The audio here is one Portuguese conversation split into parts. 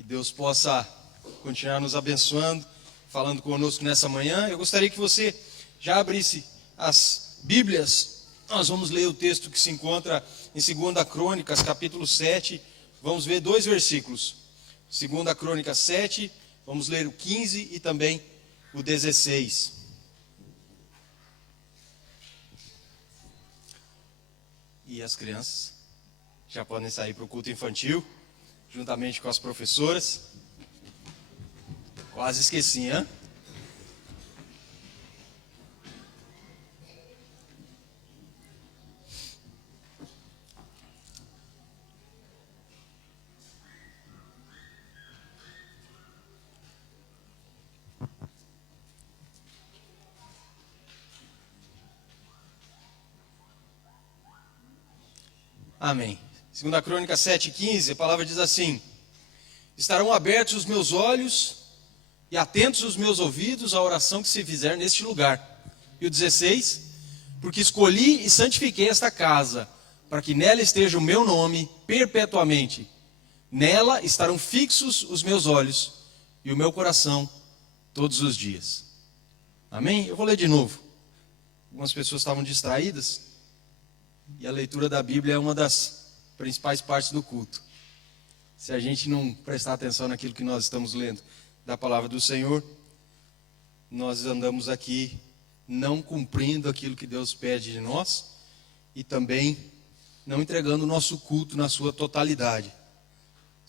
Que Deus possa continuar nos abençoando, falando conosco nessa manhã. Eu gostaria que você já abrisse as Bíblias. Nós vamos ler o texto que se encontra em 2 Crônicas, capítulo 7. Vamos ver 2 versículos. 2 Crônicas 7, vamos ler o 15 e também o 16. E as crianças já podem sair para o culto infantil, juntamente com as professoras. Quase esqueci, hein? Amém. 2 Crônicas 7,15, a palavra diz assim: estarão abertos os meus olhos e atentos os meus ouvidos à oração que se fizer neste lugar. E o 16, porque escolhi e santifiquei esta casa, para que nela esteja o meu nome perpetuamente. Nela estarão fixos os meus olhos e o meu coração todos os dias. Amém? Eu vou ler de novo. Algumas pessoas estavam distraídas. E a leitura da Bíblia é uma das principais partes do culto. Se a gente não prestar atenção naquilo que nós estamos lendo da palavra do Senhor, nós andamos aqui não cumprindo aquilo que Deus pede de nós e também não entregando o nosso culto na sua totalidade.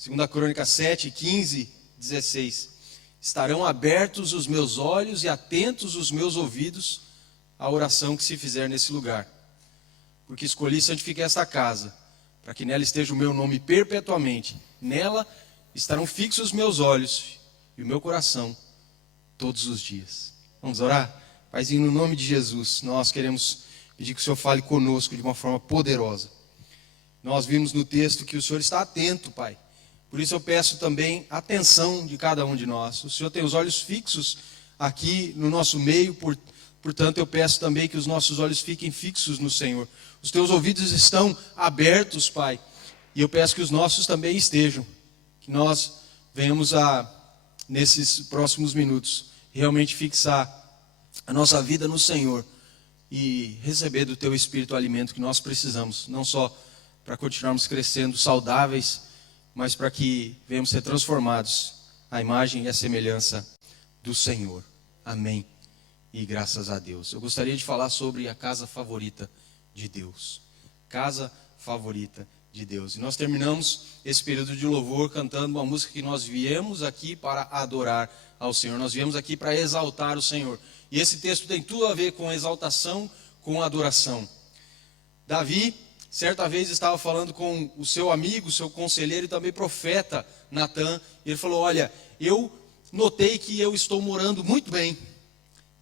2 Crônicas 7, 15, 16. Estarão abertos os meus olhos e atentos os meus ouvidos à oração que se fizer nesse lugar. Porque escolhi e santifiquei esta casa, para que nela esteja o meu nome perpetuamente. Nela estarão fixos os meus olhos e o meu coração todos os dias. Vamos orar? Paizinho, no nome de Jesus, nós queremos pedir que o Senhor fale conosco de uma forma poderosa. Nós vimos no texto que o Senhor está atento, Pai. Por isso eu peço também atenção de cada um de nós. O Senhor tem os olhos fixos aqui no nosso meio, portanto eu peço também que os nossos olhos fiquem fixos no Senhor. Os teus ouvidos estão abertos, Pai, e eu peço que os nossos também estejam. Que nós venhamos nesses próximos minutos, realmente fixar a nossa vida no Senhor e receber do teu Espírito o alimento que nós precisamos, não só para continuarmos crescendo saudáveis, mas para que venhamos ser transformados à imagem e à semelhança do Senhor. Amém. E graças a Deus. Eu gostaria de falar sobre a casa favorita de Deus. Casa favorita de Deus. E nós terminamos esse período de louvor cantando uma música que nós viemos aqui para adorar ao Senhor. Nós viemos aqui para exaltar o Senhor. E esse texto tem tudo a ver com exaltação, com adoração. Davi, certa vez, estava falando com o seu amigo, seu conselheiro e também profeta Natã. E ele falou: olha, eu notei que eu estou morando muito bem.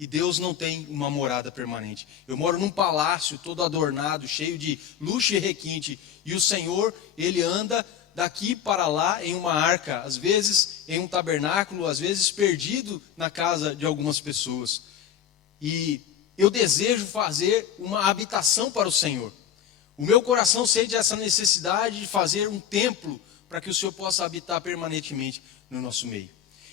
E Deus não tem uma morada permanente. Eu moro num palácio todo adornado, cheio de luxo e requinte. E o Senhor, Ele anda daqui para lá em uma arca. Às vezes em um tabernáculo, às vezes perdido na casa de algumas pessoas. E eu desejo fazer uma habitação para o Senhor. O meu coração sente essa necessidade de fazer um templo para que o Senhor possa habitar permanentemente no nosso meio.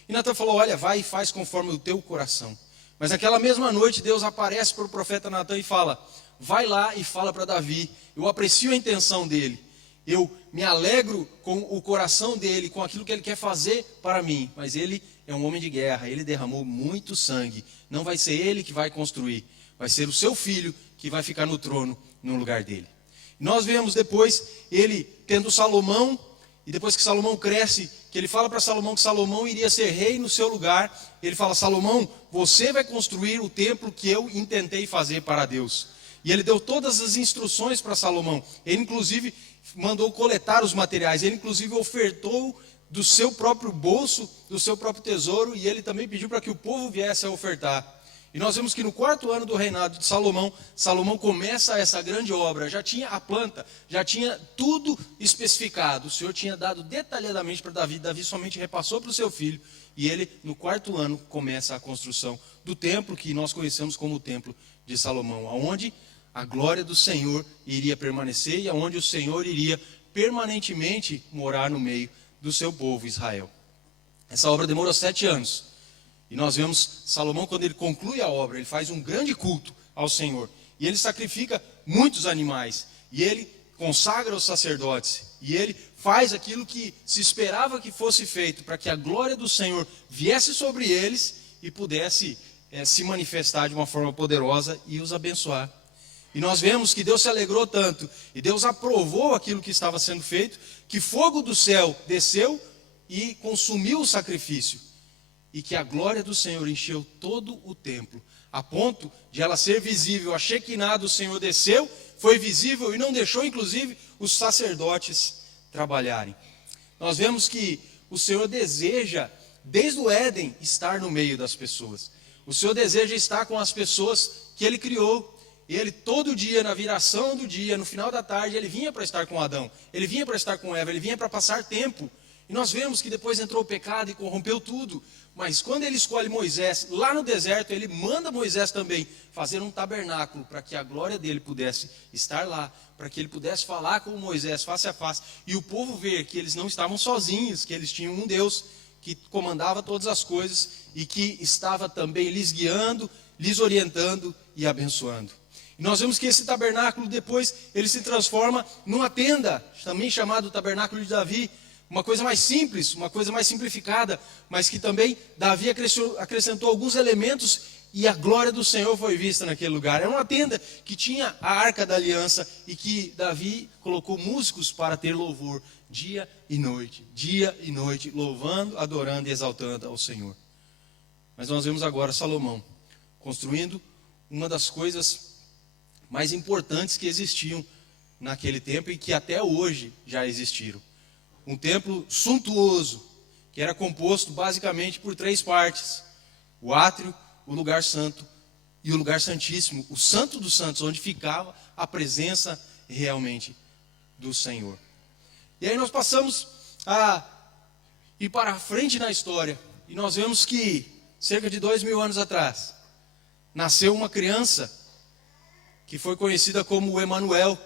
E Natã falou: olha, vai e faz conforme o teu coração. Mas naquela mesma noite Deus aparece para o profeta Natã e fala: vai lá e fala para Davi, eu aprecio a intenção dele, eu me alegro com o coração dele, com aquilo que ele quer fazer para mim, mas ele é um homem de guerra, ele derramou muito sangue, não vai ser ele que vai construir, vai ser o seu filho que vai ficar no trono no lugar dele. E nós vemos depois ele tendo Salomão, e depois que Salomão cresce, que ele fala para Salomão que Salomão iria ser rei no seu lugar. Ele fala: Salomão, você vai construir o templo que eu intentei fazer para Deus. E ele deu todas as instruções para Salomão. Ele inclusive mandou coletar os materiais. Ele inclusive ofertou do seu próprio bolso, do seu próprio tesouro. E ele também pediu para que o povo viesse a ofertar. E nós vemos que no 4º ano do reinado de Salomão, Salomão começa essa grande obra. Já tinha a planta, já tinha tudo especificado. O Senhor tinha dado detalhadamente para Davi. Davi somente repassou para o seu filho. E ele, no 4º ano, começa a construção do templo que nós conhecemos como o templo de Salomão, onde a glória do Senhor iria permanecer e onde o Senhor iria permanentemente morar no meio do seu povo Israel. Essa obra demorou 7 anos. E nós vemos Salomão, quando ele conclui a obra, ele faz um grande culto ao Senhor. E ele sacrifica muitos animais. E ele consagra os sacerdotes. E ele faz aquilo que se esperava que fosse feito, para que a glória do Senhor viesse sobre eles e pudesse se manifestar de uma forma poderosa e os abençoar. E nós vemos que Deus se alegrou tanto, e Deus aprovou aquilo que estava sendo feito, que fogo do céu desceu e consumiu o sacrifício. E que a glória do Senhor encheu todo o templo, a ponto de ela ser visível. A Shekinah do Senhor desceu, foi visível e não deixou, inclusive, os sacerdotes trabalharem. Nós vemos que o Senhor deseja, desde o Éden, estar no meio das pessoas. O Senhor deseja estar com as pessoas que Ele criou. E Ele todo dia, na viração do dia, no final da tarde, Ele vinha para estar com Adão. Ele vinha para estar com Eva, Ele vinha para passar tempo. E nós vemos que depois entrou o pecado e corrompeu tudo. Mas quando Ele escolhe Moisés, lá no deserto, Ele manda Moisés também fazer um tabernáculo, para que a glória dele pudesse estar lá, para que ele pudesse falar com Moisés face a face. E o povo ver que eles não estavam sozinhos, que eles tinham um Deus que comandava todas as coisas e que estava também lhes guiando, lhes orientando e abençoando. E nós vemos que esse tabernáculo depois, ele se transforma numa tenda, também chamado tabernáculo de Davi. Uma coisa mais simples, uma coisa mais simplificada, mas que também Davi acrescentou alguns elementos e a glória do Senhor foi vista naquele lugar. Era uma tenda que tinha a arca da aliança e que Davi colocou músicos para ter louvor dia e noite, louvando, adorando e exaltando ao Senhor. Mas nós vemos agora Salomão construindo uma das coisas mais importantes que existiam naquele tempo e que até hoje já existiram. Um templo suntuoso, que era composto basicamente por 3 partes: o átrio, o lugar santo e o lugar santíssimo, o santo dos santos, onde ficava a presença realmente do Senhor. E aí nós passamos a ir para frente na história, e nós vemos que cerca de 2000 anos atrás, nasceu uma criança que foi conhecida como o Emanuel,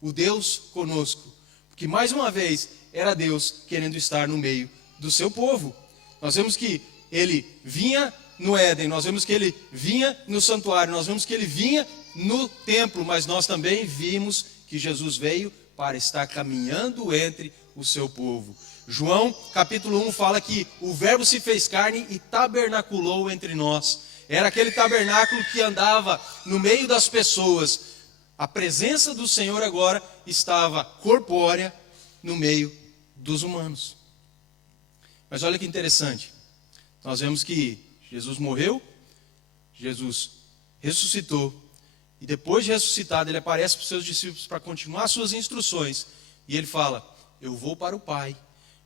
o Deus conosco, porque mais uma vez era Deus querendo estar no meio do seu povo. Nós vemos que ele vinha no Éden, nós vemos que ele vinha no santuário, nós vemos que ele vinha no templo, mas nós também vimos que Jesus veio para estar caminhando entre o seu povo. João capítulo 1 fala que o verbo se fez carne e tabernaculou entre nós. Era aquele tabernáculo que andava no meio das pessoas. A presença do Senhor agora estava corpórea no meio dos humanos. Mas olha que interessante. Nós vemos que Jesus morreu, Jesus ressuscitou, e depois de ressuscitado, ele aparece para os seus discípulos para continuar suas instruções. E ele fala: eu vou para o Pai,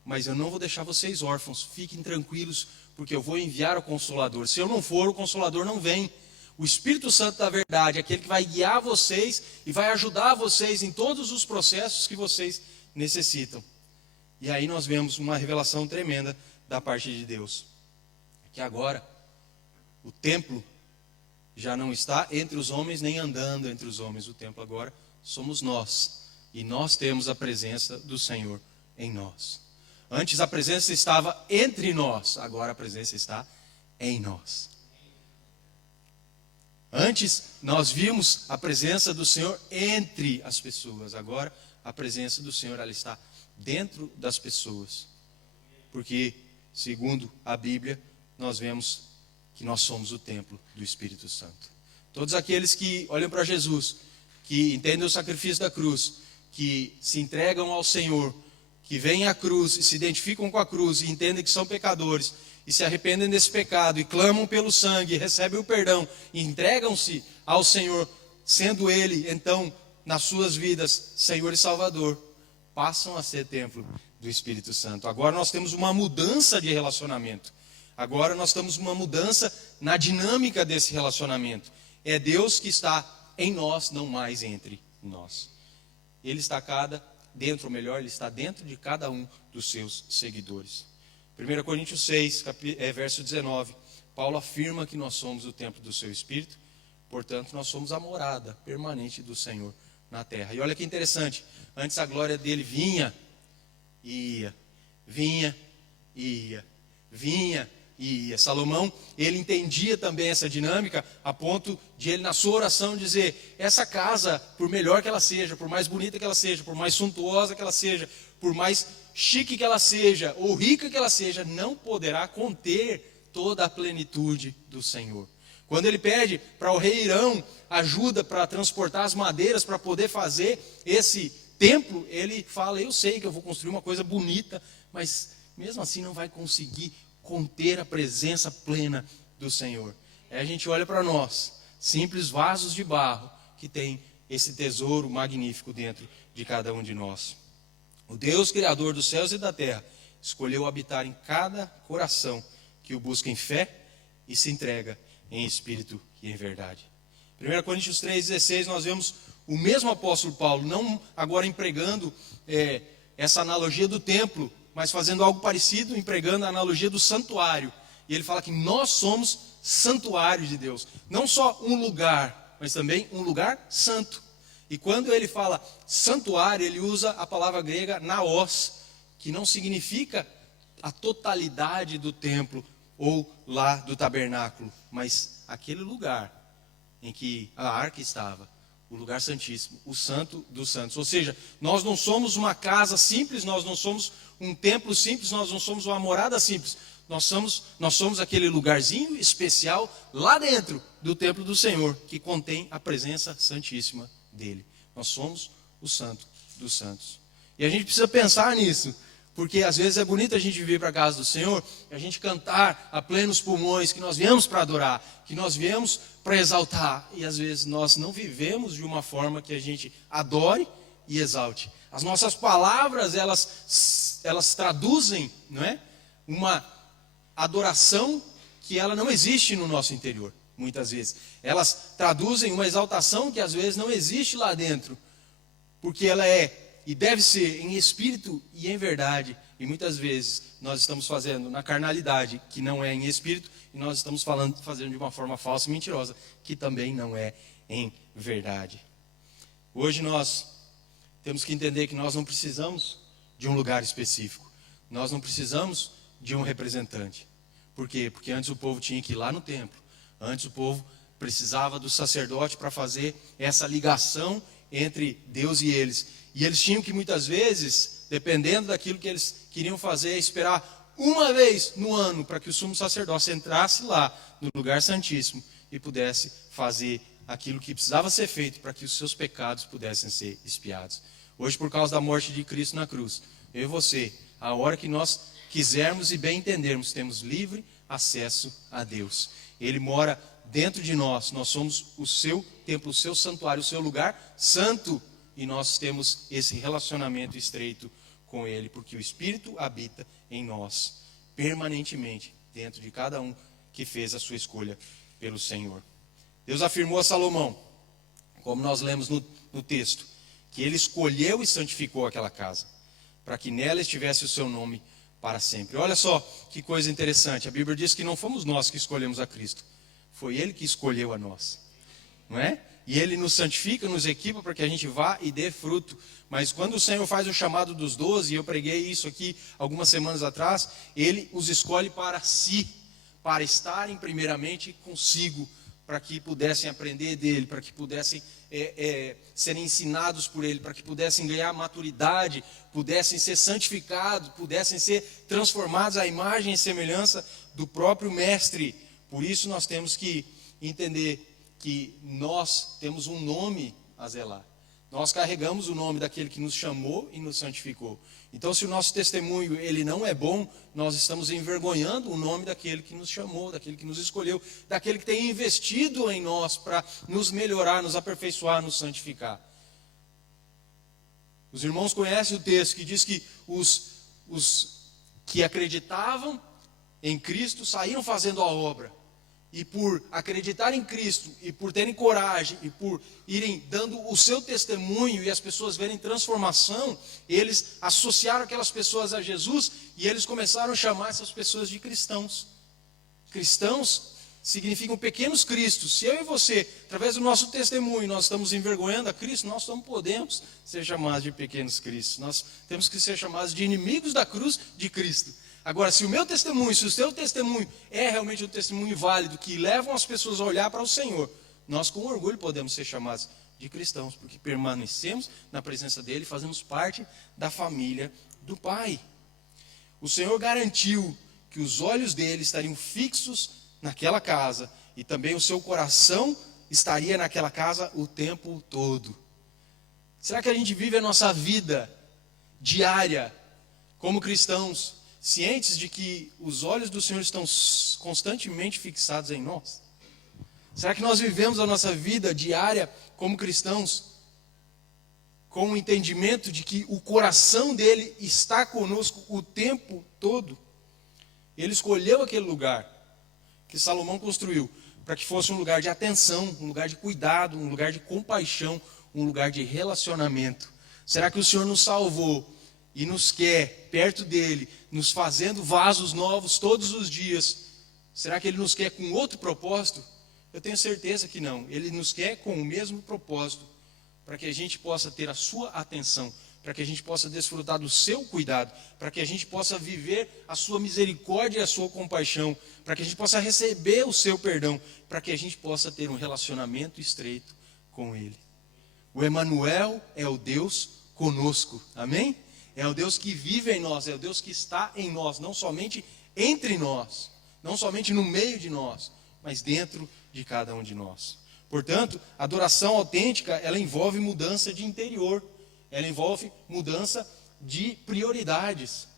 mas eu não vou deixar vocês órfãos, fiquem tranquilos, porque eu vou enviar o Consolador. Se eu não for, o Consolador não vem. O Espírito Santo da verdade, aquele que vai guiar vocês e vai ajudar vocês em todos os processos que vocês necessitam. E aí nós vemos uma revelação tremenda da parte de Deus, que agora o templo já não está entre os homens, nem andando entre os homens. O templo agora somos nós, e nós temos a presença do Senhor em nós. Antes a presença estava entre nós, agora a presença está em nós. Antes nós vimos a presença do Senhor entre as pessoas, agora a presença do Senhor, ela está dentro das pessoas. Porque, segundo a Bíblia, nós vemos que nós somos o templo do Espírito Santo. Todos aqueles que olham para Jesus, que entendem o sacrifício da cruz, que se entregam ao Senhor, que veem a cruz e se identificam com a cruz e entendem que são pecadores e se arrependem desse pecado e clamam pelo sangue, recebem o perdão e entregam-se ao Senhor, sendo Ele, então, nas suas vidas, Senhor e Salvador, passam a ser templo do Espírito Santo. Agora nós temos uma mudança de relacionamento. Agora nós temos uma mudança na dinâmica desse relacionamento. É Deus que está em nós, não mais entre nós. Ele está dentro, ou melhor, Ele está dentro de cada um dos seus seguidores. 1 Coríntios 6, verso 19, Paulo afirma que nós somos o templo do seu Espírito, portanto nós somos a morada permanente do Senhor na terra. E olha que interessante, antes a glória dele vinha e ia, vinha e ia. Salomão, ele entendia também essa dinâmica, a ponto de ele, na sua oração, dizer: essa casa, por melhor que ela seja, por mais bonita que ela seja, por mais suntuosa que ela seja, por mais chique que ela seja, ou rica que ela seja, não poderá conter toda a plenitude do Senhor. Quando ele pede para o rei Irão ajuda para transportar as madeiras para poder fazer esse templo, ele fala: eu sei que eu vou construir uma coisa bonita, mas mesmo assim não vai conseguir conter a presença plena do Senhor. Aí a gente olha para nós, simples vasos de barro, que tem esse tesouro magnífico dentro de cada um de nós. O Deus Criador dos céus e da terra escolheu habitar em cada coração que o busca em fé e se entrega em espírito e em verdade. 1 Coríntios 3,16, nós vemos o mesmo apóstolo Paulo, não agora empregando essa analogia do templo, mas fazendo algo parecido, empregando a analogia do santuário. E ele fala que nós somos santuário de Deus. Não só um lugar, mas também um lugar santo. E quando ele fala santuário, ele usa a palavra grega naos, que não significa a totalidade do templo ou lá do tabernáculo, mas aquele lugar em que a arca estava, o lugar santíssimo, o santo dos santos. Ou seja, nós não somos uma casa simples, nós não somos um templo simples, nós não somos uma morada simples. Nós somos aquele lugarzinho especial lá dentro do templo do Senhor, que contém a presença santíssima dele. Nós somos o santo dos santos. E a gente precisa pensar nisso, porque às vezes é bonito a gente vir para a casa do Senhor, e a gente cantar a plenos pulmões que nós viemos para adorar, que nós viemos para exaltar, e às vezes nós não vivemos de uma forma que a gente adore e exalte. As nossas palavras, elas traduzem, não é? Uma adoração que ela não existe no nosso interior, muitas vezes. Elas traduzem uma exaltação que às vezes não existe lá dentro, porque ela é e deve ser em espírito e em verdade. E muitas vezes nós estamos fazendo na carnalidade, que não é em espírito, e nós estamos fazendo de uma forma falsa e mentirosa, que também não é em verdade. Hoje nós temos que entender que nós não precisamos de um lugar específico. Nós não precisamos de um representante. Por quê? Porque antes o povo tinha que ir lá no templo. Antes o povo precisava do sacerdote para fazer essa ligação entre Deus e eles. E eles tinham que muitas vezes, dependendo daquilo que eles queriam fazer, esperar uma vez no ano para que o sumo sacerdote entrasse lá no lugar santíssimo e pudesse fazer aquilo que precisava ser feito para que os seus pecados pudessem ser expiados. Hoje, por causa da morte de Cristo na cruz, eu e você, a hora que nós quisermos e bem entendermos, temos livre acesso a Deus. Ele mora dentro de nós, nós somos o seu templo, o seu santuário, o seu lugar santo. E nós temos esse relacionamento estreito com Ele, porque o Espírito habita em nós, permanentemente, dentro de cada um que fez a sua escolha pelo Senhor. Deus afirmou a Salomão, como nós lemos no texto, que Ele escolheu e santificou aquela casa, para que nela estivesse o seu nome para sempre. Olha só que coisa interessante, a Bíblia diz que não fomos nós que escolhemos a Cristo, foi Ele que escolheu a nós, não é? E Ele nos santifica, nos equipa para que a gente vá e dê fruto. Mas quando o Senhor faz o chamado dos 12, e eu preguei isso aqui algumas semanas atrás, Ele os escolhe para si, para estarem primeiramente consigo, para que pudessem aprender dEle, para que pudessem serem ensinados por Ele, para que pudessem ganhar maturidade, pudessem ser santificados, pudessem ser transformados à imagem e semelhança do próprio Mestre. Por isso nós temos que entender que nós temos um nome a zelar. Nós carregamos o nome daquele que nos chamou e nos santificou. Então, se o nosso testemunho ele não é bom, nós estamos envergonhando o nome daquele que nos chamou, daquele que nos escolheu, daquele que tem investido em nós para nos melhorar, nos aperfeiçoar, nos santificar. Os irmãos conhecem o texto que diz que os que acreditavam em Cristo saíram fazendo a obra. E por acreditar em Cristo, e por terem coragem, e por irem dando o seu testemunho, e as pessoas verem transformação, eles associaram aquelas pessoas a Jesus, e eles começaram a chamar essas pessoas de cristãos. Cristãos significam pequenos cristos. Se eu e você, através do nosso testemunho, nós estamos envergonhando a Cristo, nós não podemos ser chamados de pequenos cristos. Nós temos que ser chamados de inimigos da cruz de Cristo. Agora, se o meu testemunho, se o seu testemunho é realmente um testemunho válido, que levam as pessoas a olhar para o Senhor, nós com orgulho podemos ser chamados de cristãos, porque permanecemos na presença dele, fazemos parte da família do Pai. O Senhor garantiu que os olhos dele estariam fixos naquela casa, e também o seu coração estaria naquela casa o tempo todo. Será que a gente vive a nossa vida diária como cristãos, cientes de que os olhos do Senhor estão constantemente fixados em nós? Será que nós vivemos a nossa vida diária como cristãos com o entendimento de que o coração dele está conosco o tempo todo? Ele escolheu aquele lugar que Salomão construiu para que fosse um lugar de atenção, um lugar de cuidado, um lugar de compaixão, um lugar de relacionamento. Será que o Senhor nos salvou e nos quer perto dele, nos fazendo vasos novos todos os dias? Será que ele nos quer com outro propósito? Eu tenho certeza que não. Ele nos quer com o mesmo propósito, para que a gente possa ter a sua atenção, para que a gente possa desfrutar do seu cuidado, para que a gente possa viver a sua misericórdia e a sua compaixão, para que a gente possa receber o seu perdão, para que a gente possa ter um relacionamento estreito com ele. O Emanuel é o Deus conosco, amém? É o Deus que vive em nós, é o Deus que está em nós, não somente entre nós, não somente no meio de nós, mas dentro de cada um de nós. Portanto, a adoração autêntica, ela envolve mudança de interior, ela envolve mudança de prioridades,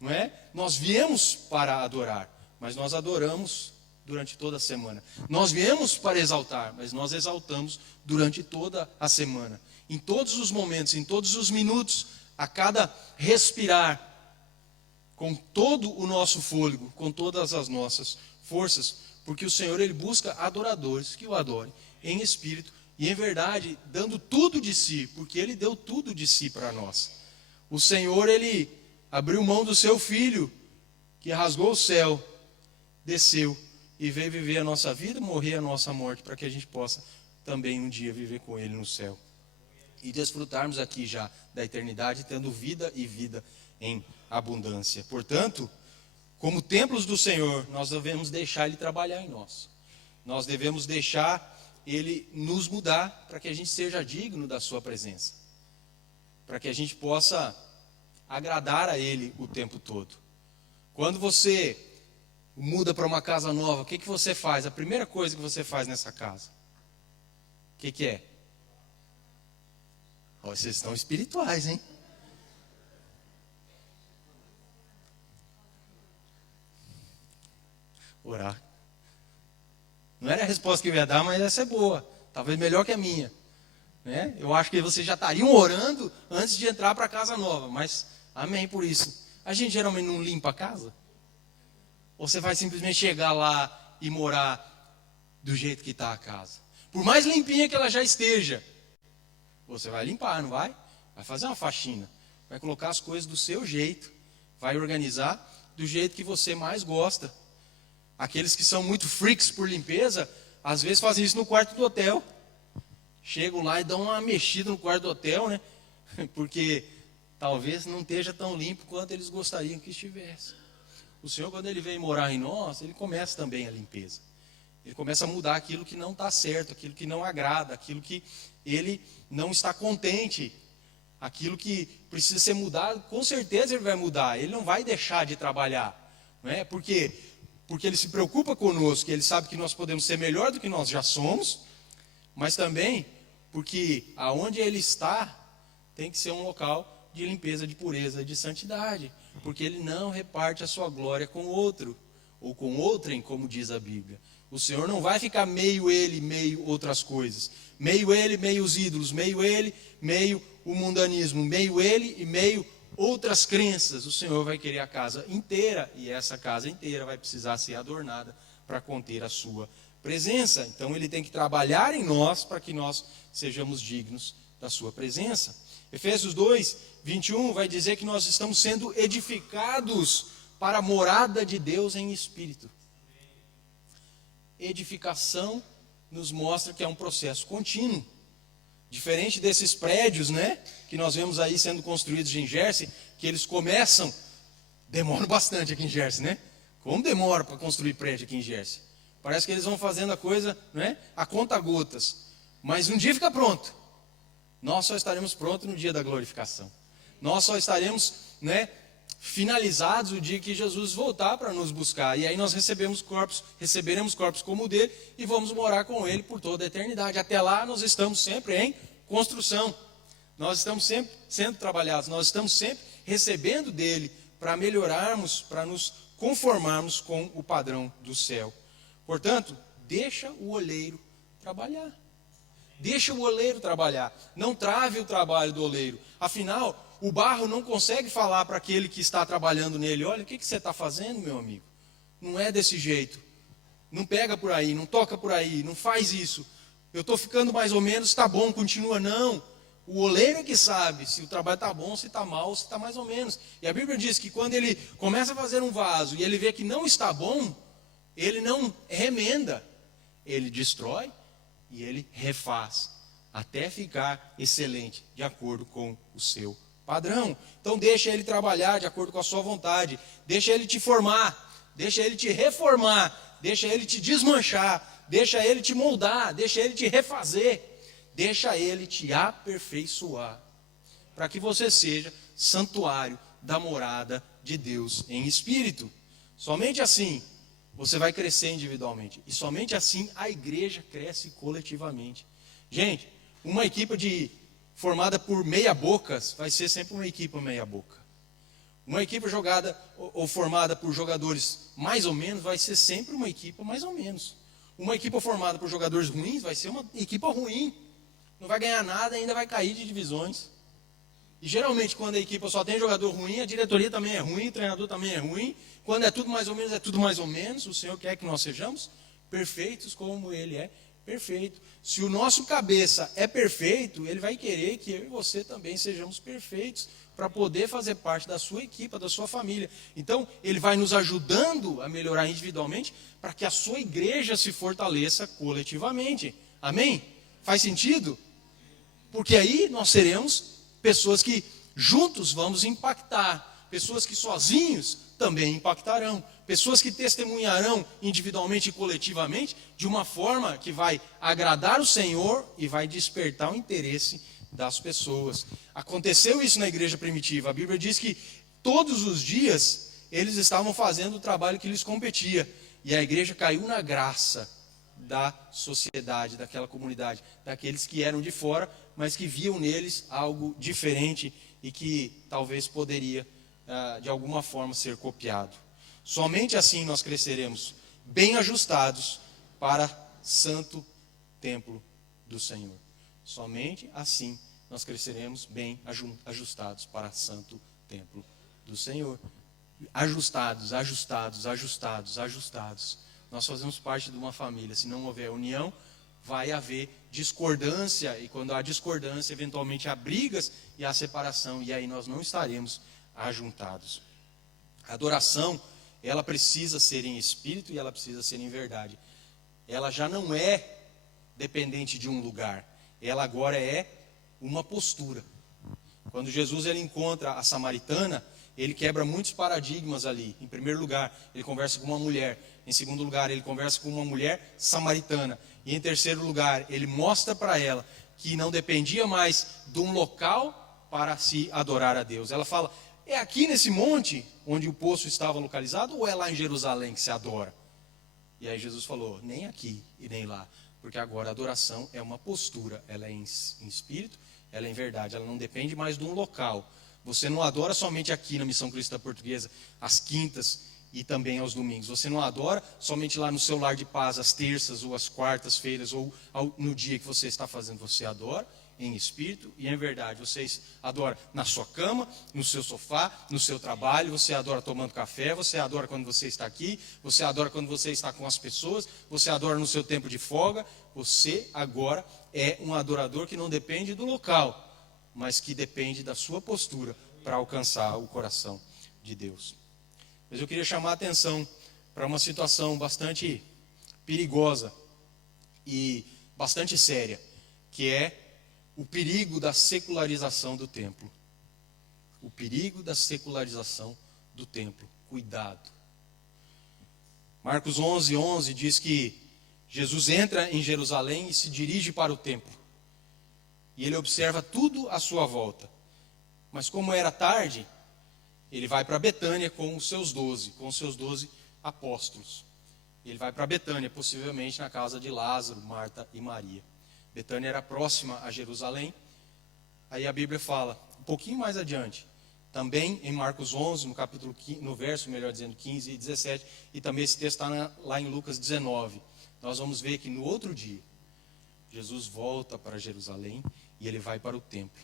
não é? Nós viemos para adorar, mas nós adoramos durante toda a semana. Nós viemos para exaltar, mas nós exaltamos durante toda a semana. Em todos os momentos, em todos os minutos, a cada respirar, com todo o nosso fôlego, com todas as nossas forças, porque o Senhor, ele busca adoradores que o adorem em espírito e em verdade, dando tudo de si, porque ele deu tudo de si para nós. O Senhor, ele abriu mão do seu filho, que rasgou o céu, desceu e veio viver a nossa vida, morrer a nossa morte, para que a gente possa também um dia viver com ele no céu. E desfrutarmos aqui já da eternidade, tendo vida e vida em abundância. Portanto, como templos do Senhor, nós devemos deixar ele trabalhar em nós. Nós devemos deixar ele nos mudar para que a gente seja digno da sua presença. Para que a gente possa agradar a ele o tempo todo. Quando você muda para uma casa nova, o que você faz? A primeira coisa que você faz nessa casa, o que é? Oh, vocês estão espirituais, hein? Orar. Não era a resposta que eu ia dar, mas essa é boa. Talvez melhor que a minha. Né? Eu acho que vocês já estariam orando antes de entrar para a casa nova. Mas amém por isso. A gente geralmente não limpa a casa? Ou você vai simplesmente chegar lá e morar do jeito que está a casa? Por mais limpinha que ela já esteja, você vai limpar, não vai? Vai fazer uma faxina. Vai colocar as coisas do seu jeito. Vai organizar do jeito que você mais gosta. Aqueles que são muito freaks por limpeza, às vezes fazem isso no quarto do hotel. Chegam lá e dão uma mexida no quarto do hotel, né? Porque talvez não esteja tão limpo quanto eles gostariam que estivesse. O Senhor, quando ele vem morar em nós, ele começa também a limpeza. Ele começa a mudar aquilo que não está certo, aquilo que não agrada, aquilo que ele não está contente, aquilo que precisa ser mudado. Com certeza ele vai mudar, ele não vai deixar de trabalhar, não é? Porque ele se preocupa conosco, ele sabe que nós podemos ser melhor do que nós já somos, mas também porque aonde ele está tem que ser um local de limpeza, de pureza, de santidade, porque ele não reparte a sua glória com outro, ou com outrem, como diz a Bíblia. O Senhor não vai ficar meio ele, meio outras coisas, meio ele, meio os ídolos, meio ele, meio o mundanismo, meio ele e meio outras crenças. O Senhor vai querer a casa inteira, e essa casa inteira vai precisar ser adornada para conter a sua presença. Então ele tem que trabalhar em nós para que nós sejamos dignos da sua presença. Efésios 2, 21 vai dizer que nós estamos sendo edificados para a morada de Deus em espírito. Edificação nos mostra que é um processo contínuo. Diferente desses prédios, né, que nós vemos aí sendo construídos em Jersey, que eles começam Demora bastante aqui em Jersey, né? Como demora para construir prédio aqui em Jersey? Parece que eles vão fazendo a coisa, né, a conta gotas. Mas um dia fica pronto. Nós só estaremos prontos no dia da glorificação. Nós só estaremos, né, finalizados o dia que Jesus voltar para nos buscar. E aí nós receberemos corpos como o dele e vamos morar com ele por toda a eternidade. Até lá nós estamos sempre em construção. Nós estamos sempre sendo trabalhados. Nós estamos sempre recebendo dele para melhorarmos, para nos conformarmos com o padrão do céu. Portanto, deixa o oleiro trabalhar. Deixa o oleiro trabalhar. Não trave o trabalho do oleiro. Afinal, o barro não consegue falar para aquele que está trabalhando nele: olha, o que você está fazendo, meu amigo? Não é desse jeito. Não pega por aí, não toca por aí, não faz isso. Eu estou ficando mais ou menos, está bom, continua. Não. O oleiro é que sabe se o trabalho está bom, se está mal, se está mais ou menos. E a Bíblia diz que quando ele começa a fazer um vaso e ele vê que não está bom, ele não remenda, ele destrói e ele refaz, até ficar excelente, de acordo com o seu padrão. Então deixa ele trabalhar de acordo com a sua vontade, deixa ele te formar, deixa ele te reformar, deixa ele te desmanchar, deixa ele te moldar, deixa ele te refazer, deixa ele te aperfeiçoar, para que você seja santuário da morada de Deus em espírito. Somente assim você vai crescer individualmente. E somente assim a igreja cresce coletivamente. Gente, uma equipe formada por meia-bocas vai ser sempre uma equipe meia-boca. Uma equipe jogada ou formada por jogadores mais ou menos vai ser sempre uma equipe mais ou menos. Uma equipe formada por jogadores ruins vai ser uma equipe ruim. Não vai ganhar nada, ainda vai cair de divisões. E geralmente quando a equipe só tem jogador ruim, a diretoria também é ruim, o treinador também é ruim. Quando é tudo mais ou menos, é tudo mais ou menos. O Senhor quer que nós sejamos perfeitos como Ele é perfeito. Se o nosso cabeça é perfeito, Ele vai querer que eu e você também sejamos perfeitos, para poder fazer parte da sua equipe, da sua família. Então, Ele vai nos ajudando a melhorar individualmente, para que a sua igreja se fortaleça coletivamente. Amém? Faz sentido? Porque aí nós seremos pessoas que juntos vamos impactar, pessoas que sozinhos também impactarão, pessoas que testemunharão individualmente e coletivamente de uma forma que vai agradar o Senhor e vai despertar o interesse das pessoas. Aconteceu isso na igreja primitiva. A Bíblia diz que todos os dias eles estavam fazendo o trabalho que lhes competia, e a igreja caiu na graça da sociedade, daquela comunidade, daqueles que eram de fora, mas que viam neles algo diferente e que talvez poderia, de alguma forma, ser copiado. Somente assim nós cresceremos bem ajustados para santo templo do Senhor. Somente assim nós cresceremos bem ajustados para santo templo do Senhor. Ajustados, ajustados, ajustados, ajustados. Nós fazemos parte de uma família. Se não houver união, vai haver discordância. E quando há discordância, eventualmente há brigas e há separação. E aí nós não estaremos ajuntados. A adoração, ela precisa ser em espírito e ela precisa ser em verdade. Ela já não é dependente de um lugar. Ela agora é uma postura. Quando Jesus ele encontra a samaritana, ele quebra muitos paradigmas ali. Em primeiro lugar, ele conversa com uma mulher. Em segundo lugar, ele conversa com uma mulher samaritana. E em terceiro lugar, ele mostra para ela que não dependia mais de um local para se adorar a Deus. Ela fala: é aqui nesse monte onde o poço estava localizado, ou é lá em Jerusalém que se adora? E aí Jesus falou: nem aqui e nem lá. Porque agora a adoração é uma postura. Ela é em espírito, ela é em verdade. Ela não depende mais de um local. Você não adora somente aqui na Missão Cristã Portuguesa, às quintas e também aos domingos. Você não adora somente lá no seu lar de paz, às terças ou às quartas-feiras, ou no dia que você está fazendo. Você adora em espírito e em verdade. Você adora na sua cama, no seu sofá, no seu trabalho. Você adora tomando café, você adora quando você está aqui, você adora quando você está com as pessoas, você adora no seu tempo de folga. Você agora é um adorador que não depende do local, mas que depende da sua postura para alcançar o coração de Deus. Mas eu queria chamar a atenção para uma situação bastante perigosa e bastante séria, que é o perigo da secularização do templo. O perigo da secularização do templo. Cuidado. Marcos 11:11 diz que Jesus entra em Jerusalém e se dirige para o templo. E ele observa tudo à sua volta. Mas como era tarde, ele vai para Betânia com os seus 12 apóstolos. Ele vai para Betânia, possivelmente na casa de Lázaro, Marta e Maria. Betânia era próxima a Jerusalém. Aí a Bíblia fala, um pouquinho mais adiante, também em Marcos 11, no capítulo 15, no verso, melhor dizendo, 15 e 17, e também esse texto está lá em Lucas 19. Nós vamos ver que no outro dia, Jesus volta para Jerusalém e ele vai para o templo.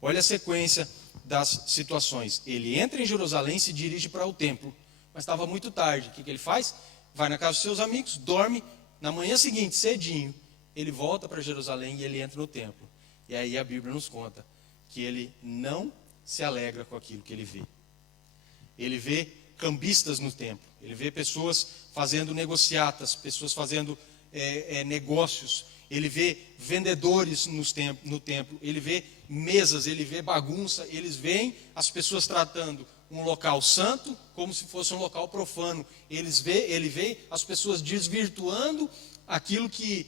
Olha a sequência das situações. Ele entra em Jerusalém e se dirige para o templo, mas estava muito tarde. O que ele faz? Vai na casa dos seus amigos, dorme. Na manhã seguinte, cedinho, ele volta para Jerusalém e ele entra no templo. E aí a Bíblia nos conta que ele não se alegra com aquilo que ele vê. Ele vê cambistas no templo. Ele vê pessoas fazendo negociatas, pessoas fazendo negócios. Ele vê vendedores no templo. Ele vê mesas, ele vê bagunça. Eles veem as pessoas tratando um local santo como se fosse um local profano. Ele vê as pessoas desvirtuando aquilo que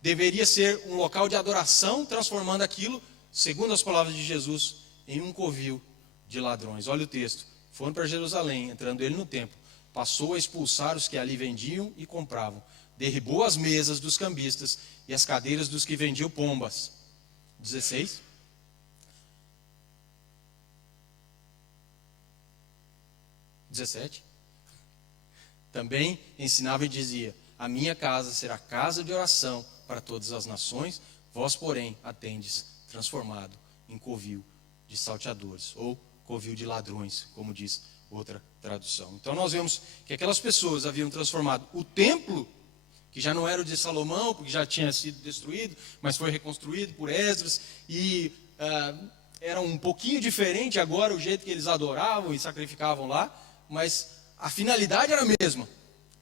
deveria ser um local de adoração, transformando aquilo, segundo as palavras de Jesus, em um covil de ladrões. Olha o texto. Foram para Jerusalém, entrando ele no templo, passou a expulsar os que ali vendiam e compravam. Derribou as mesas dos cambistas e as cadeiras dos que vendiam pombas. 16. Também ensinava e dizia: a minha casa será casa de oração para todas as nações, vós, porém, a tendes transformado em covil de salteadores, ou covil de ladrões, como diz outra tradução. Então nós vemos que aquelas pessoas haviam transformado o templo, que já não era o de Salomão, porque já tinha sido destruído, mas foi reconstruído por Esdras, e era um pouquinho diferente agora o jeito que eles adoravam e sacrificavam lá, mas a finalidade era a mesma: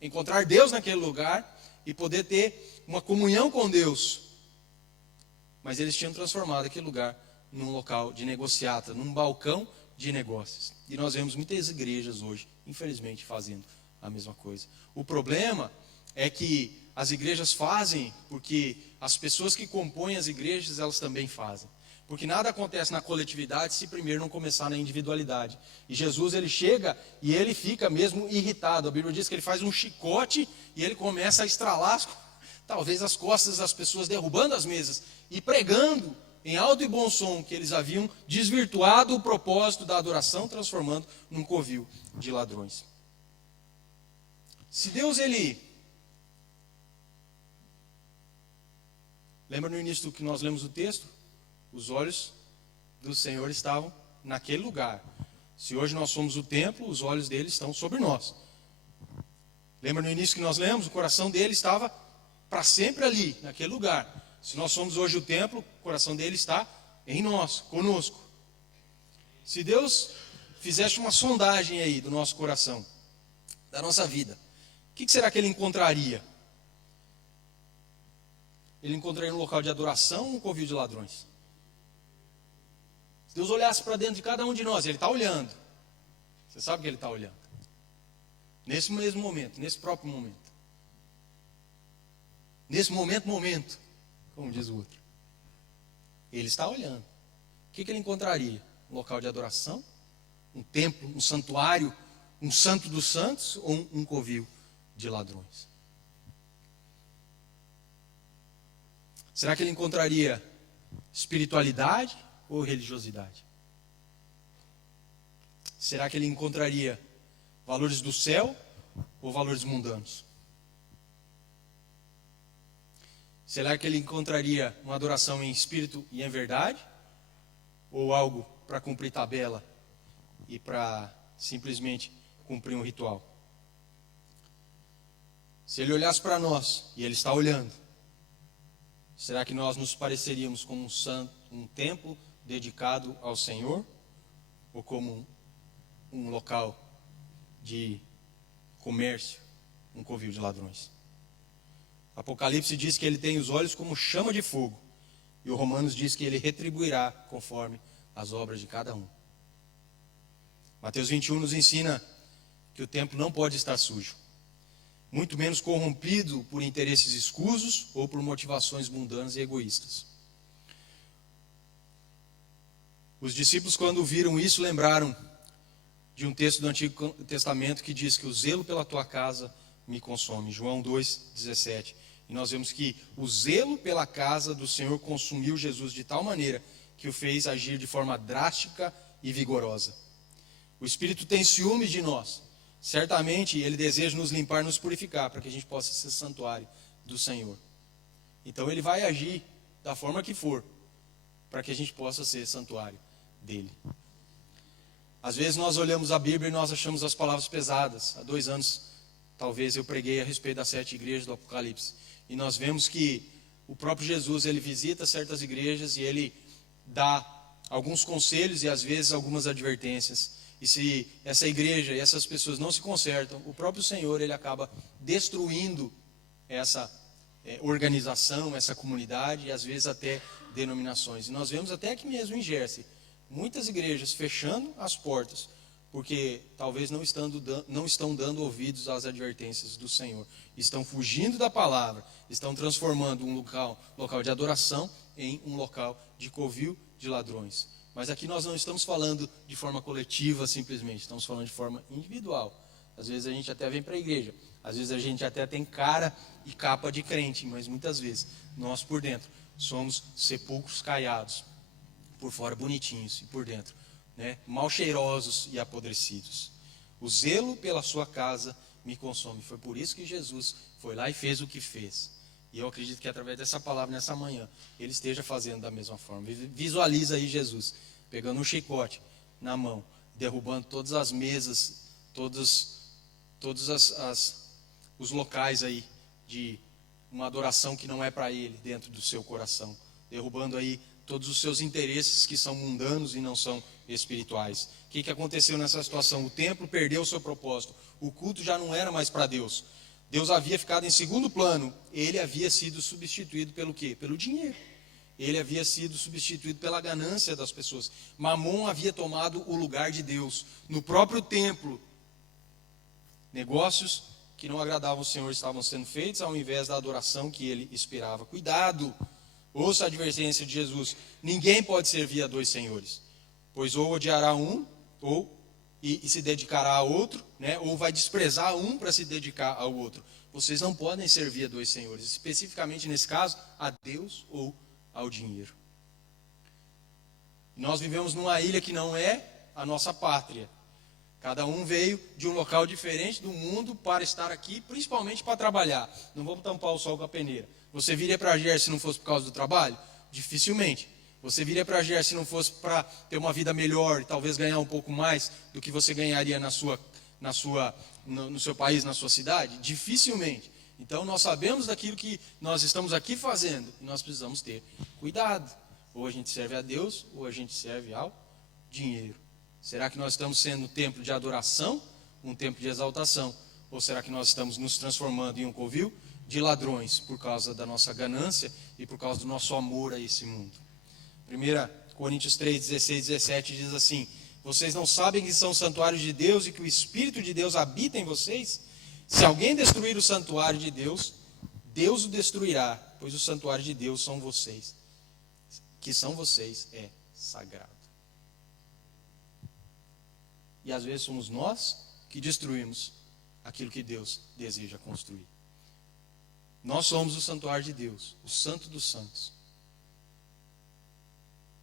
encontrar Deus naquele lugar e poder ter uma comunhão com Deus. Mas eles tinham transformado aquele lugar num local de negociata, num balcão de negócios. E nós vemos muitas igrejas hoje, infelizmente, fazendo a mesma coisa. O problema é que as igrejas fazem porque as pessoas que compõem as igrejas, elas também fazem. Porque nada acontece na coletividade se primeiro não começar na individualidade. E Jesus, ele chega e ele fica mesmo irritado. A Bíblia diz que ele faz um chicote e ele começa a estralar talvez as costas das pessoas, derrubando as mesas e pregando em alto e bom som que eles haviam desvirtuado o propósito da adoração, transformando num covil de ladrões. Se Deus, ele... Lembra no início do que nós lemos o texto? Os olhos do Senhor estavam naquele lugar. Se hoje nós somos o templo, os olhos dele estão sobre nós. Lembra no início que nós lemos? O coração dele estava para sempre ali, naquele lugar. Se nós somos hoje o templo, o coração dele está em nós, conosco. Se Deus fizesse uma sondagem aí do nosso coração, da nossa vida, o que será que ele encontraria? Ele encontraria um local de adoração ou um covil de ladrões? Se Deus olhasse para dentro de cada um de nós, ele está olhando. Você sabe que ele está olhando. Nesse mesmo momento, nesse próprio momento. Nesse momento, como diz o outro. Ele está olhando. O que ele encontraria? Um local de adoração? Um templo, um santuário, um santo dos santos ou um covil de ladrões? Será que ele encontraria espiritualidade ou religiosidade? Será que ele encontraria valores do céu ou valores mundanos? Será que ele encontraria uma adoração em espírito e em verdade? Ou algo para cumprir tabela e para simplesmente cumprir um ritual? Se ele olhasse para nós, e ele está olhando, será que nós nos pareceríamos como um templo dedicado ao Senhor? Ou como um local de comércio, um covil de ladrões? Apocalipse diz que ele tem os olhos como chama de fogo. E o Romanos diz que ele retribuirá conforme as obras de cada um. Mateus 21 nos ensina que o templo não pode estar sujo, muito menos corrompido por interesses escusos ou por motivações mundanas e egoístas. Os discípulos, quando viram isso, lembraram de um texto do Antigo Testamento que diz que o zelo pela tua casa me consome. João 2,17. E nós vemos que o zelo pela casa do Senhor consumiu Jesus de tal maneira que o fez agir de forma drástica e vigorosa. O Espírito tem ciúme de nós. Certamente Ele deseja nos limpar, nos purificar, para que a gente possa ser santuário do Senhor. Então Ele vai agir da forma que for, para que a gente possa ser santuário dEle. Às vezes nós olhamos a Bíblia e nós achamos as palavras pesadas. Há 2 anos, talvez, eu preguei a respeito das 7 igrejas do Apocalipse. E nós vemos que o próprio Jesus, Ele visita certas igrejas e Ele dá alguns conselhos e às vezes algumas advertências. E se essa igreja e essas pessoas não se consertam, o próprio Senhor, Ele acaba destruindo essa organização, essa comunidade e às vezes até denominações. E nós vemos até aqui mesmo em Jersey, muitas igrejas fechando as portas, porque talvez não estão dando ouvidos às advertências do Senhor. Estão fugindo da palavra, estão transformando um local de adoração em um local de covil de ladrões. Mas aqui nós não estamos falando de forma coletiva simplesmente, estamos falando de forma individual. Às vezes a gente até vem para a igreja, às vezes a gente até tem cara e capa de crente, mas muitas vezes nós por dentro somos sepulcros caiados, por fora bonitinhos e por dentro, mal cheirosos e apodrecidos. O zelo pela sua casa me consome. Foi por isso que Jesus foi lá e fez o que fez. E eu acredito que através dessa palavra nessa manhã, Ele esteja fazendo da mesma forma. Visualiza aí Jesus, pegando um chicote na mão, derrubando todas as mesas, todos os locais aí de uma adoração que não é para Ele dentro do seu coração. Derrubando aí todos os seus interesses que são mundanos e não são espirituais. O que aconteceu nessa situação? O templo perdeu o seu propósito. O culto já não era mais para Deus. Deus havia ficado em segundo plano. Ele havia sido substituído pelo quê? Pelo dinheiro. Ele havia sido substituído pela ganância das pessoas. Mamon havia tomado o lugar de Deus. No próprio templo, negócios que não agradavam ao Senhor estavam sendo feitos ao invés da adoração que Ele esperava. Cuidado! Ouça a advertência de Jesus. Ninguém pode servir a 2 senhores. Pois ou odiará um, e se dedicará a outro, ou vai desprezar um para se dedicar ao outro. Vocês não podem servir a 2 senhores, especificamente nesse caso, a Deus ou ao dinheiro. Nós vivemos numa ilha que não é a nossa pátria. Cada um veio de um local diferente do mundo para estar aqui, principalmente para trabalhar. Não vamos tampar o sol com a peneira. Você viria para Jersey se não fosse por causa do trabalho? Dificilmente. Você viria para Jersey se não fosse para ter uma vida melhor e talvez ganhar um pouco mais do que você ganharia no seu país, na sua cidade? Dificilmente. Então nós sabemos daquilo que nós estamos aqui fazendo e nós precisamos ter cuidado. Ou a gente serve a Deus ou a gente serve ao dinheiro. Será que nós estamos sendo um templo de adoração, um templo de exaltação? Ou será que nós estamos nos transformando em um covil de ladrões por causa da nossa ganância e por causa do nosso amor a esse mundo? 1 Coríntios 3, 16, 17 diz assim: vocês não sabem que são santuários de Deus e que o Espírito de Deus habita em vocês? Se alguém destruir o santuário de Deus, Deus o destruirá, pois o santuário de Deus são vocês. Que são vocês é sagrado. E às vezes somos nós que destruímos aquilo que Deus deseja construir. Nós somos o santuário de Deus, o santo dos santos.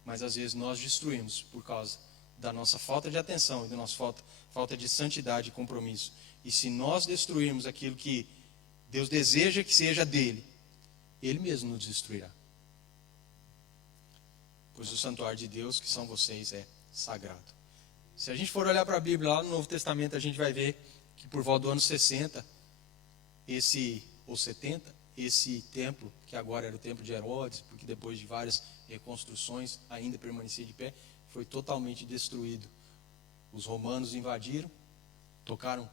Mas às vezes nós destruímos por causa da nossa falta de atenção e da nossa falta de santidade e compromisso. E se nós destruirmos aquilo que Deus deseja que seja dele, Ele mesmo nos destruirá. Pois o santuário de Deus, que são vocês, é sagrado. Se a gente for olhar para a Bíblia, lá no Novo Testamento, a gente vai ver que por volta do ano 60, ou 70, esse templo, que agora era o templo de Herodes, porque depois de várias reconstruções ainda permanecia de pé, foi totalmente destruído. Os romanos invadiram, tocaram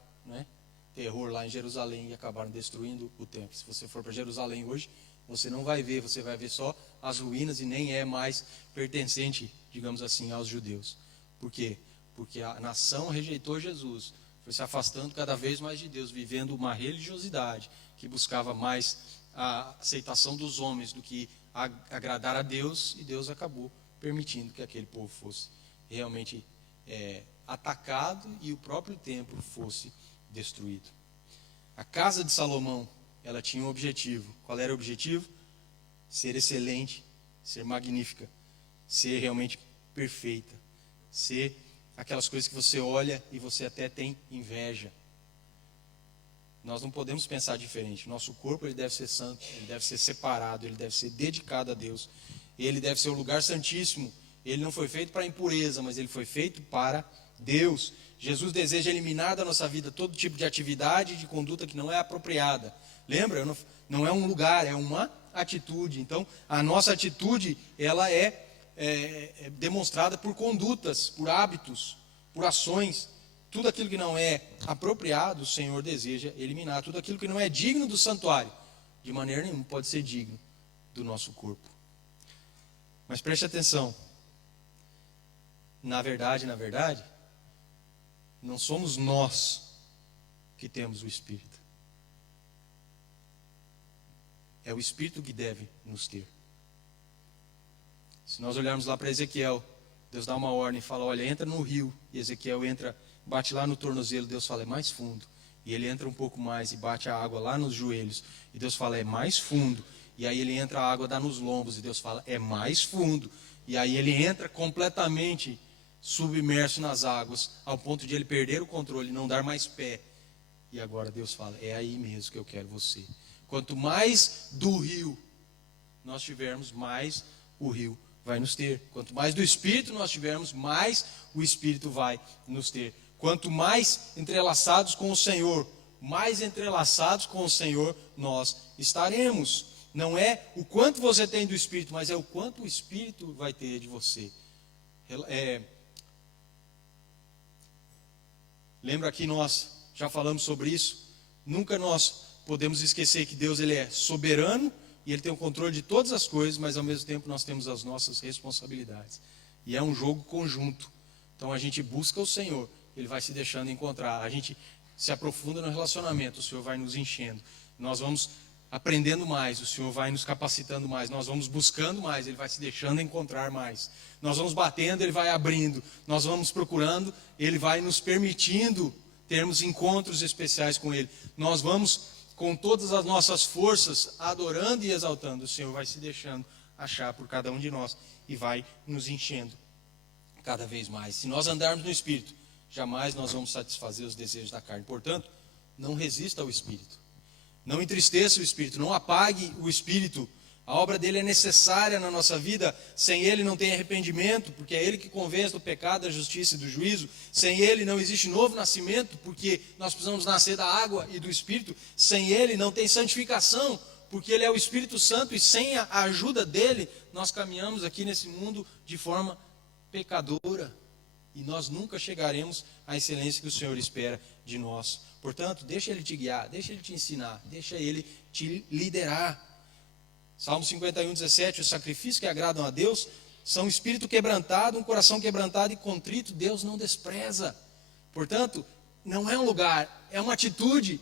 terror lá em Jerusalém e acabaram destruindo o templo. Se você for para Jerusalém hoje, você não vai ver, você vai ver só as ruínas e nem é mais pertencente, digamos assim, aos judeus. Por quê? porque a nação rejeitou Jesus, foi se afastando cada vez mais de Deus, vivendo uma religiosidade que buscava mais a aceitação dos homens do que agradar a Deus, e Deus acabou permitindo que aquele povo fosse realmente atacado e o próprio templo fosse destruído. A casa de Salomão, ela tinha um objetivo. Qual era o objetivo? Ser excelente, ser magnífica, ser realmente perfeita, ser aquelas coisas que você olha e você até tem inveja. Nós não podemos pensar diferente. Nosso corpo, ele deve ser santo, ele deve ser separado, ele deve ser dedicado a Deus. Ele deve ser o lugar santíssimo. Ele não foi feito para impureza, mas ele foi feito para Deus. Jesus deseja eliminar da nossa vida todo tipo de atividade e de conduta que não é apropriada. Lembra? Não é um lugar, é uma atitude. Então, a nossa atitude, ela é demonstrada por condutas, por hábitos, por ações. Tudo aquilo que não é apropriado, o Senhor deseja eliminar. Tudo aquilo que não é digno do santuário, de maneira nenhuma pode ser digno do nosso corpo. Mas preste atenção. Na verdade, não somos nós que temos o Espírito. É o Espírito que deve nos ter. Se nós olharmos lá para Ezequiel, Deus dá uma ordem e fala, olha, entra no rio. E Ezequiel entra, bate lá no tornozelo, Deus fala, é mais fundo. E ele entra um pouco mais e bate a água lá nos joelhos. E Deus fala, é mais fundo. E aí ele entra, a água dá nos lombos. E Deus fala, é mais fundo. E aí ele entra completamente submerso nas águas, ao ponto de ele perder o controle, não dar mais pé. E agora Deus fala, é aí mesmo que eu quero você. Quanto mais do rio nós tivermos, mais o rio vai nos ter. Quanto mais do Espírito nós tivermos, mais o Espírito vai nos ter. Quanto mais entrelaçados com o Senhor, mais entrelaçados com o Senhor nós estaremos. Não é o quanto você tem do Espírito, mas é o quanto o Espírito vai ter de você. Lembra que nós já falamos sobre isso? Nunca nós podemos esquecer que Deus, ele é soberano e ele tem o controle de todas as coisas, mas ao mesmo tempo nós temos as nossas responsabilidades. E é um jogo conjunto. Então a gente busca o Senhor, ele vai se deixando encontrar. A gente se aprofunda no relacionamento, o Senhor vai nos enchendo. Nós vamos aprendendo mais, o Senhor vai nos capacitando mais. Nós vamos buscando mais, ele vai se deixando encontrar mais. Nós vamos batendo, ele vai abrindo. Nós vamos procurando, ele vai nos permitindo termos encontros especiais com ele. Nós vamos, com todas as nossas forças, adorando e exaltando. O Senhor vai se deixando achar por cada um de nós e vai nos enchendo cada vez mais. Se nós andarmos no Espírito, jamais nós vamos satisfazer os desejos da carne. Portanto, não resista ao Espírito. Não entristeça o Espírito, não apague o Espírito. A obra dele é necessária na nossa vida. Sem ele não tem arrependimento, porque é ele que convence do pecado, da justiça e do juízo. Sem ele não existe novo nascimento, porque nós precisamos nascer da água e do Espírito. Sem ele não tem santificação, porque ele é o Espírito Santo, e sem a ajuda dele, nós caminhamos aqui nesse mundo de forma pecadora. E nós nunca chegaremos à excelência que o Senhor espera de nós. Portanto, deixa ele te guiar, deixa ele te ensinar, deixa ele te liderar. Salmo 51:17, os sacrifícios que agradam a Deus são um espírito quebrantado, um coração quebrantado e contrito, Deus não despreza. Portanto, não é um lugar, é uma atitude.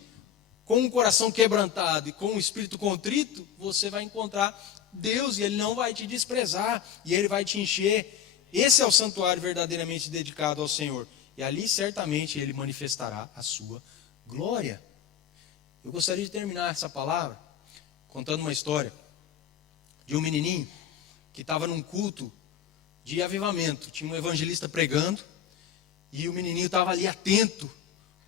Com um coração quebrantado e com um espírito contrito, você vai encontrar Deus e ele não vai te desprezar e ele vai te encher. Esse é o santuário verdadeiramente dedicado ao Senhor. E ali certamente ele manifestará a sua glória. Eu gostaria de terminar essa palavra contando uma história de um menininho que estava num culto de avivamento. Tinha um evangelista pregando e o menininho estava ali atento,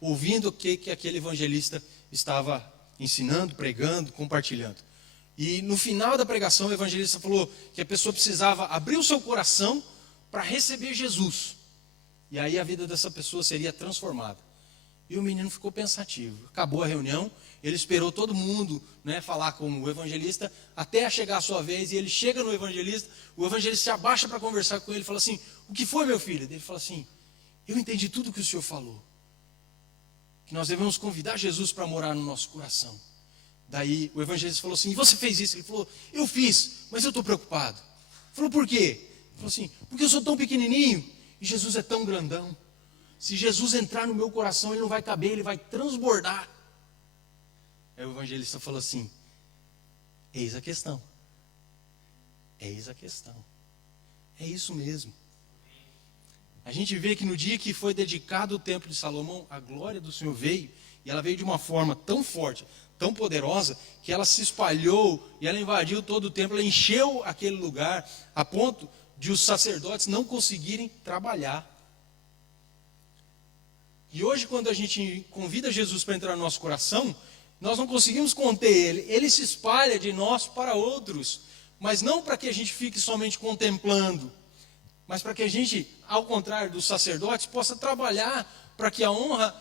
ouvindo o que aquele evangelista estava ensinando, pregando, compartilhando. E no final da pregação o evangelista falou que a pessoa precisava abrir o seu coração para receber Jesus. E aí a vida dessa pessoa seria transformada. E o menino ficou pensativo. Acabou a reunião, ele esperou todo mundo, falar com o evangelista, até chegar a sua vez, e ele chega no evangelista, o evangelista se abaixa para conversar com ele, e fala assim, o que foi, meu filho? Ele fala assim, eu entendi tudo o que o senhor falou, que nós devemos convidar Jesus para morar no nosso coração. Daí o evangelista falou assim, e você fez isso? Ele falou, eu fiz, mas eu estou preocupado. Ele falou, por quê? Ele falou assim, porque eu sou tão pequenininho, e Jesus é tão grandão. Se Jesus entrar no meu coração, ele não vai caber, ele vai transbordar. Aí o evangelista falou assim: eis a questão. Eis a questão. É isso mesmo. A gente vê que no dia que foi dedicado o templo de Salomão, a glória do Senhor veio, e ela veio de uma forma tão forte, tão poderosa, que ela se espalhou e ela invadiu todo o templo, ela encheu aquele lugar, a ponto de os sacerdotes não conseguirem trabalhar. E hoje, quando a gente convida Jesus para entrar no nosso coração, nós não conseguimos conter ele. Ele se espalha de nós para outros, mas não para que a gente fique somente contemplando, mas para que a gente, ao contrário dos sacerdotes, possa trabalhar para que a honra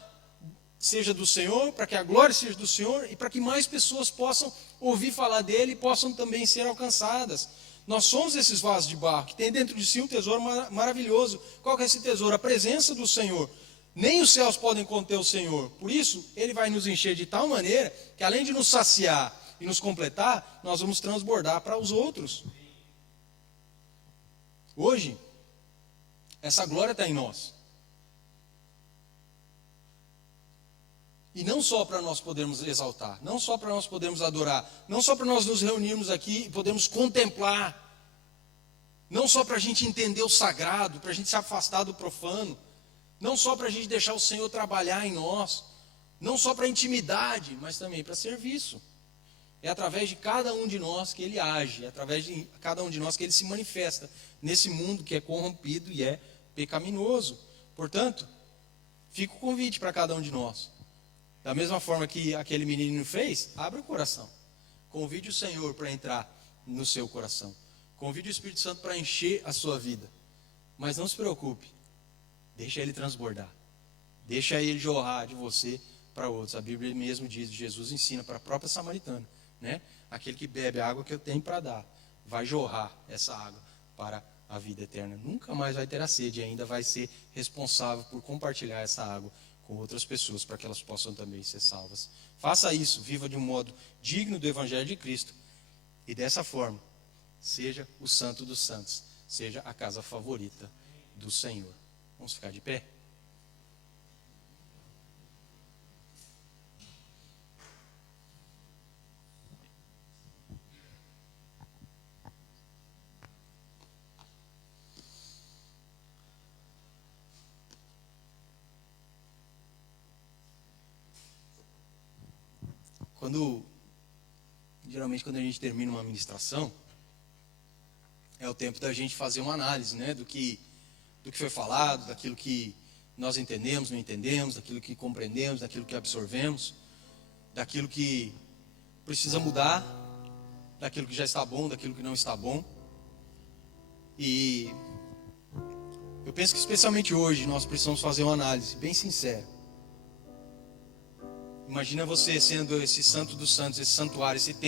seja do Senhor, para que a glória seja do Senhor e para que mais pessoas possam ouvir falar dele e possam também ser alcançadas. Nós somos esses vasos de barro que tem dentro de si um tesouro maravilhoso. Qual que é esse tesouro? A presença do Senhor. Nem os céus podem conter o Senhor. Por isso, ele vai nos encher de tal maneira que, além de nos saciar e nos completar, nós vamos transbordar para os outros. Hoje, essa glória está em nós. E não só para nós podermos exaltar, não só para nós podermos adorar, não só para nós nos reunirmos aqui e podermos contemplar, não só para a gente entender o sagrado, para a gente se afastar do profano, não só para a gente deixar o Senhor trabalhar em nós, não só para intimidade, mas também para serviço. É através de cada um de nós que ele age, é através de cada um de nós que ele se manifesta nesse mundo que é corrompido e é pecaminoso. Portanto, fica o convite para cada um de nós. Da mesma forma que aquele menino fez, abra o coração. Convide o Senhor para entrar no seu coração. Convide o Espírito Santo para encher a sua vida. Mas não se preocupe. Deixa ele transbordar. Deixa ele jorrar de você para outros. A Bíblia mesmo diz, Jesus ensina para a própria samaritana, né? Aquele que bebe a água que eu tenho para dar, vai jorrar essa água para a vida eterna. Nunca mais vai ter a sede e ainda vai ser responsável por compartilhar essa água com outras pessoas, para que elas possam também ser salvas. Faça isso, viva de um modo digno do Evangelho de Cristo. E dessa forma, seja o santo dos santos, seja a casa favorita do Senhor. Vamos ficar de pé? Geralmente quando a gente termina uma ministração, é o tempo da gente fazer uma análise, né, do que foi falado, daquilo que nós entendemos, não entendemos, daquilo que compreendemos, daquilo que absorvemos, daquilo que precisa mudar, daquilo que já está bom, daquilo que não está bom. E eu penso que especialmente hoje nós precisamos fazer uma análise bem sincera. Imagina você sendo esse santo dos santos, esse santuário, esse templo.